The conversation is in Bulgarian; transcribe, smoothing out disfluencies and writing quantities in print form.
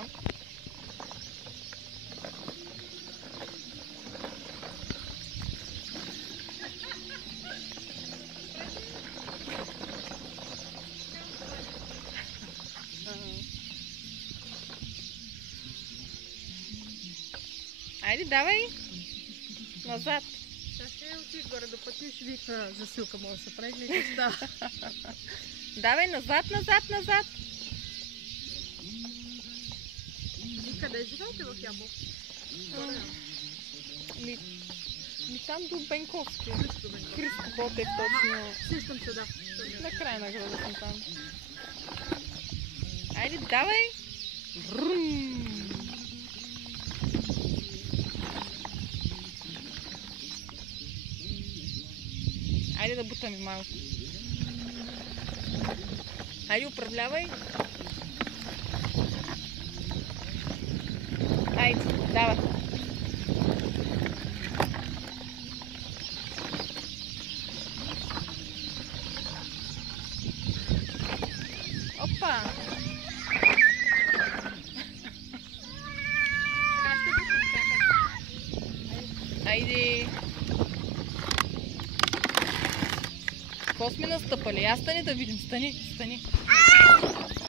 там. Айде, давай! Назад! Сега ще отиш горе до пътя и ще вика засилка, може да се прегне и ще става. Давай, назад, назад, назад! И къде живеете в Ямбол? Там до Бенковски. Близко до Бенковски. Христо Ботев точно. Сещам се, да. На края на града съм там. Айде, давай! Врум! Айде да бутаме малко. Айде, управлявай. Айде, давай. Опа! Сега ще бутам, чакай. Айде! Какво сме настъпали? Я стани да видим. Стани, стани.